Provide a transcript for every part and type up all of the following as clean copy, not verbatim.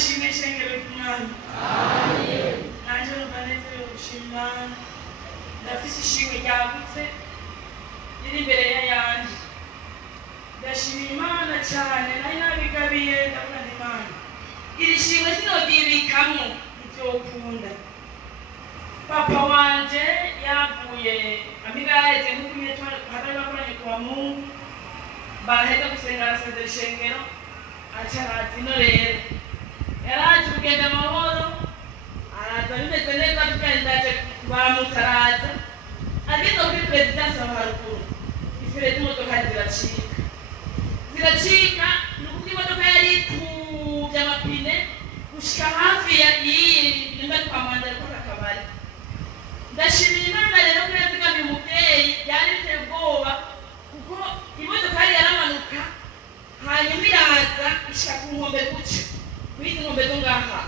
ashimwe shengero ry'Imana. Nanje rubaneze ushima ndafise ishimwe ryagutse riri imbere yanje. Ndashimira Imana cyane nari nabigabiye ndabona Imana. Iri shimwe sinogirikamwo ivyo ukunda. Papa wanje yavuye amigaze nk'ukunye twari bakoranye kwa Mungu. Baraheza gusenga arasezera ishengero acaraza ino rero. Yaraje kugenda amahoro araza bimeze neza tugendaje baramutaraza ageze kuri presidence wa haruguru ifire imodoka ziracika nuko imodoka yari ikuvye amapine gushika hafi y'iyi nimba kwa Mandela kwa Kabari. Ndashimira Imana rero ko yazigamiye umuvyeyi yari biteye ubwoba kuko imodoka yari yaramanuka hanyuma iraza ishaka ku nkombe guca kwizi nkombe zo ngaha.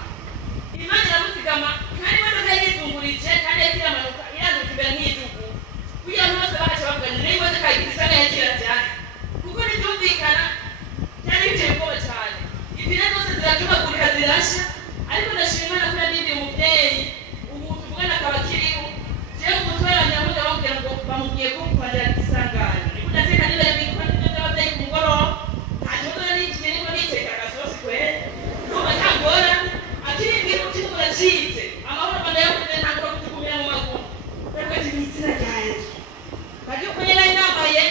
Imana iramuzigama kandi imodoka yizungurije kandi yakiramanuka iraza kibera nk'idugu kugira ngo bose baje bavugana n'imodoka igisa n'ayakira cyane kuko nitumvikana cyari biteye ubwoba cyane. Ipine zose ziratubagurika zirasha ariko ndashima Imana ko yadindiye umuvyeyi ubu tuvugana akaba akiriho. Jewe umutwe wanjye aramubwira bamubwira ngo bamubwiye ko kwandira isangane niko ndateka niba yabikuba n'ibyo by'abavyeyi ku mugoroba nta kibazo nari ngiye niko niteka agasosi kwere numva ntangora akiri imbere umutima uracitse amahoro Rwanda yakuze ntabwo kutukumira mu maguru reka ati n'izina rya Yesu bajye uko nyine nari nambaye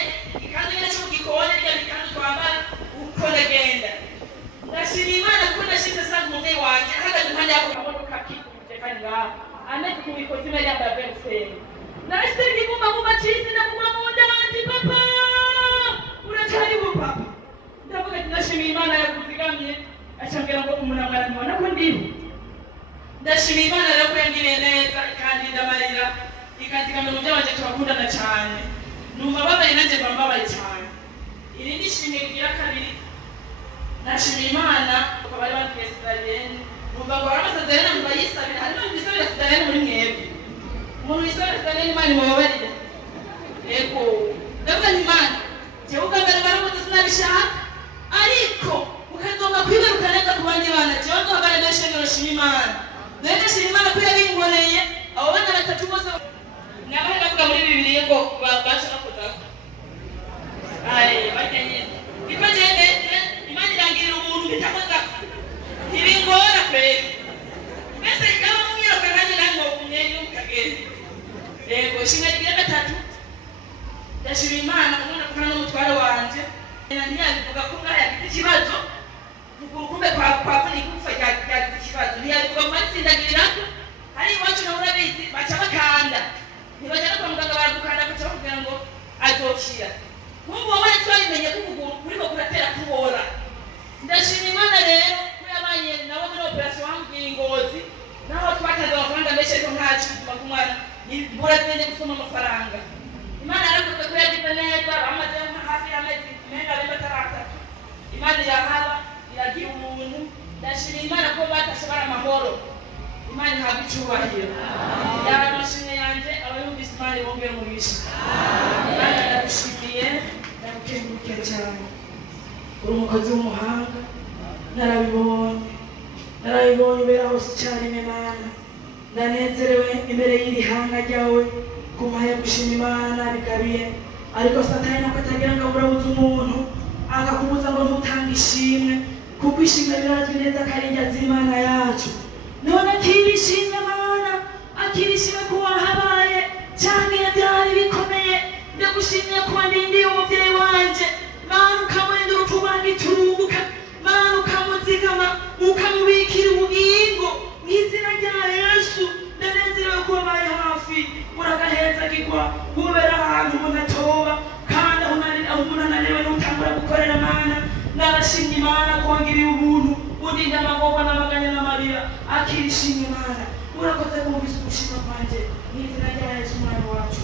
ikanzu nyine cyo gikone rya bikanzu twambara uko ndagenda. Ndashima Imana ko ndashitse sanga umuvyeyi wanje ahagaze impande y'ako kamodoka kivuje kandi ngaho ameze ku bikozi nari yambaye veruseni. Narashitse igikuma mu macisi ndamugwa mu nda ati papa uracariho papa. Ndavuga ati ndashima Imana yakuzigamye acambwira ngo umuntu amwana ko ndiho. Ndashima Imana rero ko yangiriye neza kandi ndamarira ikazigamira umuvyeyi wanje turakundana cyane numva babaye nanje bambabaye cyane. Irindi shimwe rigira kabiri ndashima Imana ko bari bagiye Sudani numva ngo aramasezerano numva yisabira hanyuma bisabira Sudani muri mwebwe umuntu yisabira Sudani Imana imubabarire. Ego ndavuga Imana jewe ubwambere baramuze sinabishaka ariko ukazomba kwibaruka neza ku bandi bana jewe ndabare ndashimira Imana nende shima Imana ko yabinkoreye abo bana batatu bose nabahe bavuga muri Bibiliya ngo babaca bakotaka bajyanye iko jene Imana irangirira umuntu bitakoza ntibingora kweli mbese ikaba mumwiroka nanjye nango kumyenye umukagere. Ego shima rigira gatatu ndashima Imana umwana kukana n'umutware wanje ntiyabivuga ko ngaho yagize ikibazo kumbe kwavuna igufa ryagize ikibazo ntiyabivuga ngo batsindagirirako hari iwacu nawe urabizi baca bakanda ntibajya no kwa muganga baragukanda baca bakubwira ngo azokira nkumva wowe twabimenye ko ukuguru kuriko kuratera kubora. Ndashima Imana rero ko yabanye nabo muri operation wambwiye Ngozi naho twakaza amafaranga menshi ariko ntacu bituma kumwana buratenye gusoma amafaranga. Imana yarakoze ko yagize neza bamaze hafi y'amezi menga benda taratatu. Imana irahaba iragira umuntu. Ndashima Imana ko batashobora amahoro. Imana ihabwa icyubahiro. Yaba amashimwe yanje abayumvise Imana ibongere umugisha. Imana ndagushimiye ndagukengurukiye cyane uri umukozi w'umuhanga narabibonye ubera hose icyarimwe Mana. Ndanezerewe imbere y'iri hanga ryawe kumaye gushima Imana bigabiye ariko Satani nako atagira ngo urabuze umuntu akakubuza ngo ntutange ishimwe kuko ishimwe birazwi neza ko ari ingenzi Imana yacu. None akirishimye Mana akirishimye ko wahabaye cyane byari bikomeye ndagushimye ko wandindiye umuvyeyi wanje Mana ukamurinda urupfu rwangiturumbuka Mana ukamuzigama ukamubikira ubugingo mw'izina rya Yesu. Ndanezerewe ko wabaye hafi uragaheza kigwa ubera ahantu umuntu atoba kandi aho umuntu ananiwe n'utangura gukorera Mana. Narashimye Imana ko wangiriye ubuntu undinda amagorwa n'amaganya n'amarira akirishimye Mana urakoze kumvise ugushima kwanje mw'izina rya Yesu umwana wacu.